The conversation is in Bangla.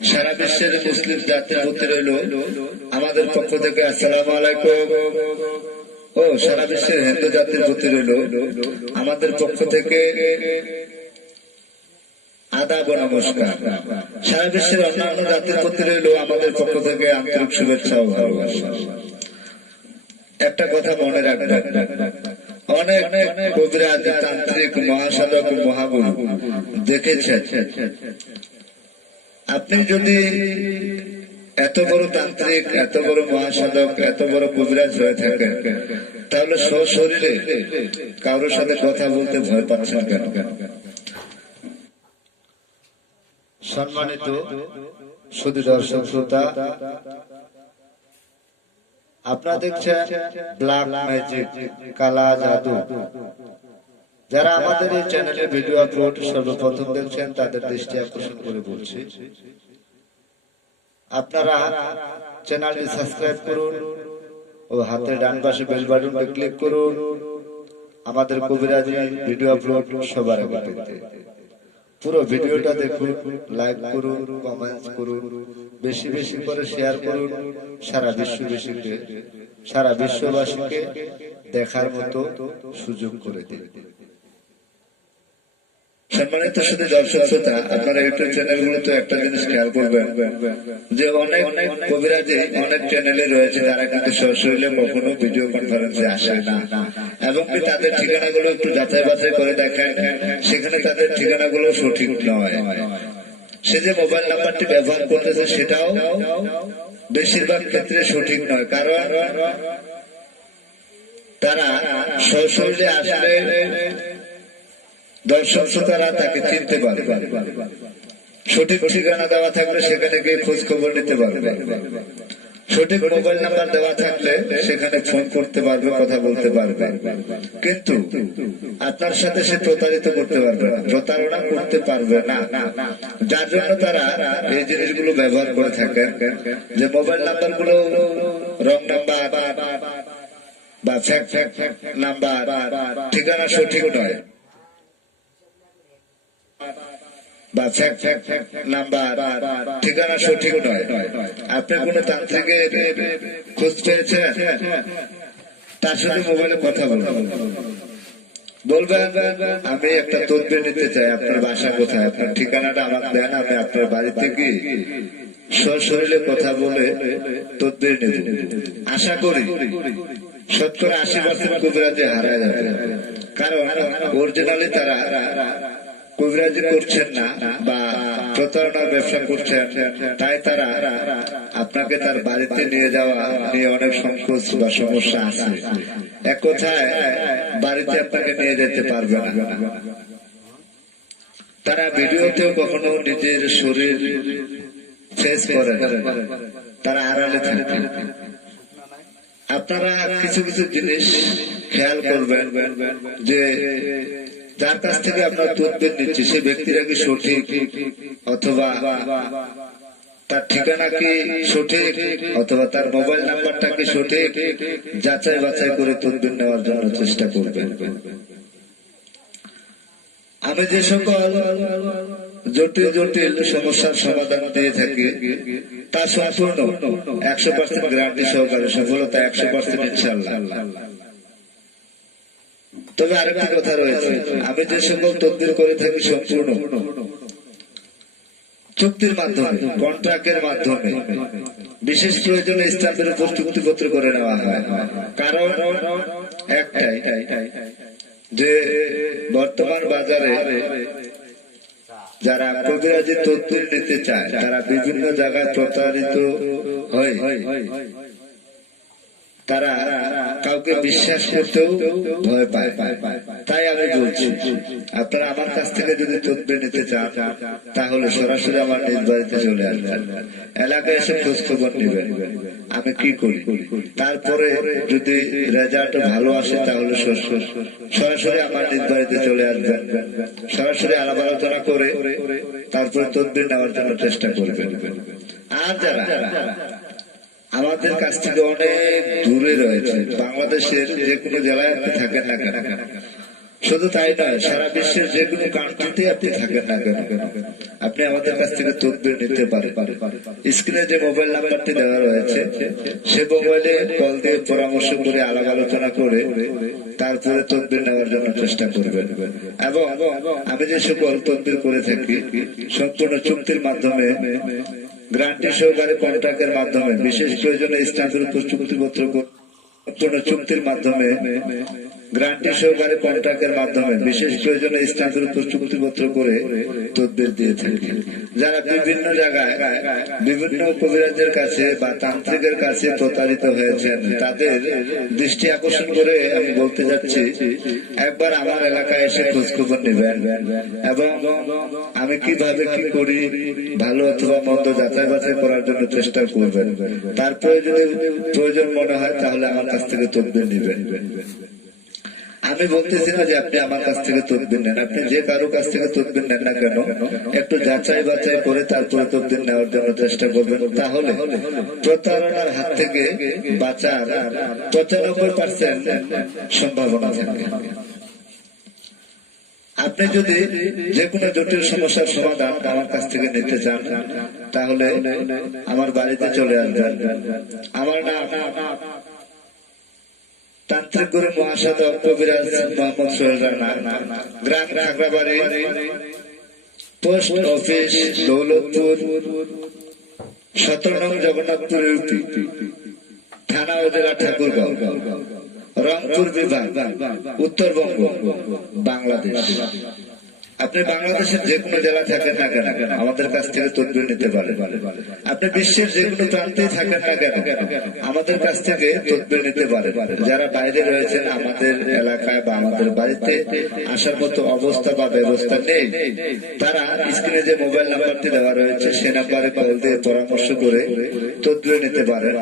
সারা বিশ্বের মুসলিম জাতির প্রতি রইল আমাদের পক্ষ থেকে আসসালাম আলাইকুম। ও, সারা বিশ্বের হিন্দু জাতির প্রতি রইল আমাদের পক্ষ থেকে আদাব নমস্কার। সারা বিশ্বের অন্যান্য জাতির প্রতি রইল আমাদের পক্ষ থেকে আন্তরিক শুভেচ্ছা ও ভালোবাসা। একটা কথা মনে রাখবেন অনেক তান্ত্রিক মহাসাধক মহাগুরু দেখেছেন। আপনি যদি এত বড় তান্ত্রিক, এত বড় মহাসাধক, এত বড় কবিরাজ হয়ে থাকেন, তাহলে সশরীরে কারোর সাথে কথা বলতে ভয় পাচ্ছেন কেন? সম্মানিত শুধু দর্শক, শ্রোতা আপনারা দেখছেন ব্ল্যাক ম্যাজিক কালা জাদু। যারা আমাদের এই চ্যানেলে ভিডিও আপলোড সর্বপ্রথম দেখছেন, তাদের দৃষ্টি আকর্ষণ করে বলছি। আপনারা চ্যানেলটি সাবস্ক্রাইব করুন ও হাতের ডান পাশে বেল বাটনটা ক্লিক করুন। আমাদের কবিরাজি ভিডিও আপলোড সবার আগে পেতে। পুরো ভিডিওটা দেখুন লাইক করুন কমেন্ট করুন, বেশি বেশি করে শেয়ার করুন, সারা বিশ্ববাসীকে সারা বিশ্ববাসীকে দেখার মতো সুযোগ করে দিন। সম্মানিত শুধু দর্শক শ্রোতা, আপনারা ইউটিউব চ্যানেল গুলোতে একটা জিনিস খেয়াল করবেন, যে অনেক অনেক কবিরাজে অনেক চ্যানেলে রয়েছে তারা কিন্তু সশরীরে কখনো ভিডিও কনফারেন্সে আসে না। এবং তাদের ঠিকানাগুলো একটু যাচাই বাছাই করে দেখেন, সেখানে তাদের ঠিকানাগুলো সঠিক নয়। সে যে মোবাইল নাম্বারটি ব্যবহার করতেছে সেটাও বেশিরভাগ ক্ষেত্রে সঠিক নয়, কারণ তারা সশরীরে আসলে দর্শক শ্রোতারা তাকে চিনতে পারবে। সঠিক ঠিকানা দেওয়া থাকলে সেখানে গিয়ে খোঁজ খবর নিতে পারবে। সঠিক মোবাইল নাম্বার দেওয়া থাকলে সেখানে ফোন করতে পারবে, কথা বলতে পারবে। কিন্তু আপনার সাথে সে প্রতারিত করতে পারবে না, প্রতারণা করতে পারবে না। যার জন্য তারা এই জিনিসগুলো ব্যবহার করে থাকেন যে মোবাইল নাম্বারগুলো রং নাম্বার বা ফ্যাক ফ্যাক নাম্বার ঠিকানা সঠিক নয়। বা নাম্বার। ঠিকানা সঠিক নয়। আপনি খোঁজ পেয়েছেন তার সাথে মোবাইলে কথা বলবেন বলবেন, আমি একটা তদবির নিতে চাই। আপনার বাসা কোথায়? আপনার ঠিকানাটা আমাকে দেন, আমি আপনার বাড়ি থেকে সশরীরে কথা বলে তদবির নেব। আশা করি শতকরা আশি পার্সেন্ট কবিরাজে হারায় যাবে। কারণ অরিজিনালি তারা কবিরাজি করছেন না বা প্রতারণার ব্যবসা করছেন, তাই তারা আপনাকে তার বাড়িতে নিয়ে যাওয়া নিয়ে অনেক সংকোচ বা সমস্যা আছে। এক কথায়, বাড়িতে আপনাকে নিয়ে যেতে পারবে না। তারা ভিডিওতেও কখনো নিজের শরীর ফেস করে তারা আড়ালে থাকে। আপনারা কিছু কিছু জিনিস খেয়াল করবেন যে যার কাছ থেকে আপনার তদবির নিচ্ছে। সে ব্যক্তিরা কি সঠিক অথবা তার ঠিকানা কি সঠিক অথবা তার মোবাইল নাম্বারটা কি সঠিক? যাচাই বাছাই করে তদবির নেওয়ার জন্য চেষ্টা করবেন আমি যে সকল জটিল জটিল সমস্যার সমাধান দিয়ে থাকি, তা সম্পূর্ণ একশো পার্সেন্ট গ্যারান্টি সহকারে, সফলতা একশো পার্সেন্ট ইনশাল্লাহ তবে আরেকটি কথা রয়েছে। আমি যে সকল তদবির করে থাকি সম্পূর্ণ, চুক্তির মাধ্যমে কন্ট্রাক্টের মাধ্যমে, বিশেষ প্রয়োজনে স্টাম্পের উপর চুক্তিপত্র করে নেওয়া হয়। কারণ একটাই, যে বর্তমান বাজারে যারা কবিরাজি তদবির নিতে চায়, তারা বিভিন্ন জায়গায় প্রতারিত হয় তারা কাউকে বিশ্বাস করতেও ভয় পায়। তাই আমি বলছি, আপনারা আমার কাছ থেকে যদি তদবির নিতে চান, তাহলে সরাসরি আমার নিজ বাড়িতে চলে আসবেন। এলাকায় এসে খোঁজ খবর নেবেন। আমি কি করি? তারপরে যদি রেজাল্ট ভালো আসে, তাহলে সরাসরি আমার নিজ বাড়িতে চলে আসবেন। সরাসরি আলাপ আলোচনা করে তারপরে তদবির নেওয়ার জন্য চেষ্টা করবেন। আর যারা আমাদের কাছ থেকে অনেক দূরে রয়েছে। বাংলাদেশের যে কোনো জেলায় আপনি থাকেন না কেন? শুধু তাই নয়, সারা বিশ্বের যে কোনো কান্ট্রিতে আপনি থাকেন না কেন? আপনি আমাদের কাছ থেকে তদবির নিতে পারেন। স্ক্রিনে যে মোবাইল নাম্বারটি দেওয়া রয়েছে, সে মোবাইলে কল দিয়ে পরামর্শ করে, আলাপ আলোচনা করে, তারপরে তদবির নেওয়ার জন্য চেষ্টা করবেন। এবং আমি যে সকল তদবির করে থাকি, সম্পূর্ণ চুক্তির মাধ্যমে গ্রান্টি সহকারে কন্ট্রাক্টের মাধ্যমে বিশেষ প্রয়োজনে উপর চুক্তিপত্র চুক্তির মাধ্যমে গ্রান্টি সহকারে কন্ট্রাক্টের মাধ্যমে, বিশেষ প্রয়োজনে উপর চুক্তিপত্র করে তদবির দিয়ে থাকি। যারা বিভিন্ন জায়গায়, বিভিন্ন কবিরাজের কাছে বা তান্ত্রিকের কাছে প্রতারিত হয়েছেন, তাদের দৃষ্টি আকর্ষণ করে আমি বলতে যাচ্ছি, একবার আমার এলাকায় এসে খোঁজখবর নেবেন এবং আমি কীভাবে কি করি, ভালো অথবা মন্দ যাচাই বাছাই করার জন্য চেষ্টা করবেন। তারপরে যদি প্রয়োজন মনে হয়, তাহলে আমার কাছ থেকে তদবির নেবেন। আমি বলতেছি না যে আপনি আমার কাছ থেকে তদবির নেন। আপনি যে কারও কাছ থেকে তদবির নেন না কেন, একটু যাচাই বাছাই করে তারপরে তদবির নেওয়ার জন্য চেষ্টা করবেন। তাহলে প্রতারণার হাত থেকে বাঁচার পঁচানব্বই পার্সেন্ট সম্ভাবনা থাকে। আপনি যদি যে কোনো জটিল সমস্যার সমাধান আমার কাছ থেকে নিতে চান, তাহলে আমার বাড়িতে চলে আসবেন। আমার নাম তান্ত্রিক গুরু মহাসাধক কবিরাজ মোহাম্মদ সোহেল রানা গ্রাম খাগড়াবাড়ি, পোস্ট অফিস, দৌলতপুর, সতেরো নং জগন্নাথপুর ইউপি, থানা উপজেলা ঠাকুরগাঁও, রংপুর বিভাগ, উত্তরবঙ্গ, বাংলাদেশ। আপনি বাংলাদেশের যে কোনো জেলা থাকেন না কেন, আমাদের কাছ থেকে তদবির নিতে পারেন। আপনি বিশ্বের যে কোনো প্রান্তেই থাকেন না কেন, আমাদের কাছ থেকে তদবির নিতে পারেন। যারা বাইরে রয়েছেন, আমাদের এলাকায় বা আমাদের বাড়িতে আসার মতো অবস্থা বা ব্যবস্থা নেই, তারা স্ক্রিনে যে মোবাইল নাম্বারটি দেওয়া রয়েছে, সে নাম্বারে কল দিয়ে পরামর্শ করে তদবির নিতে পারেন।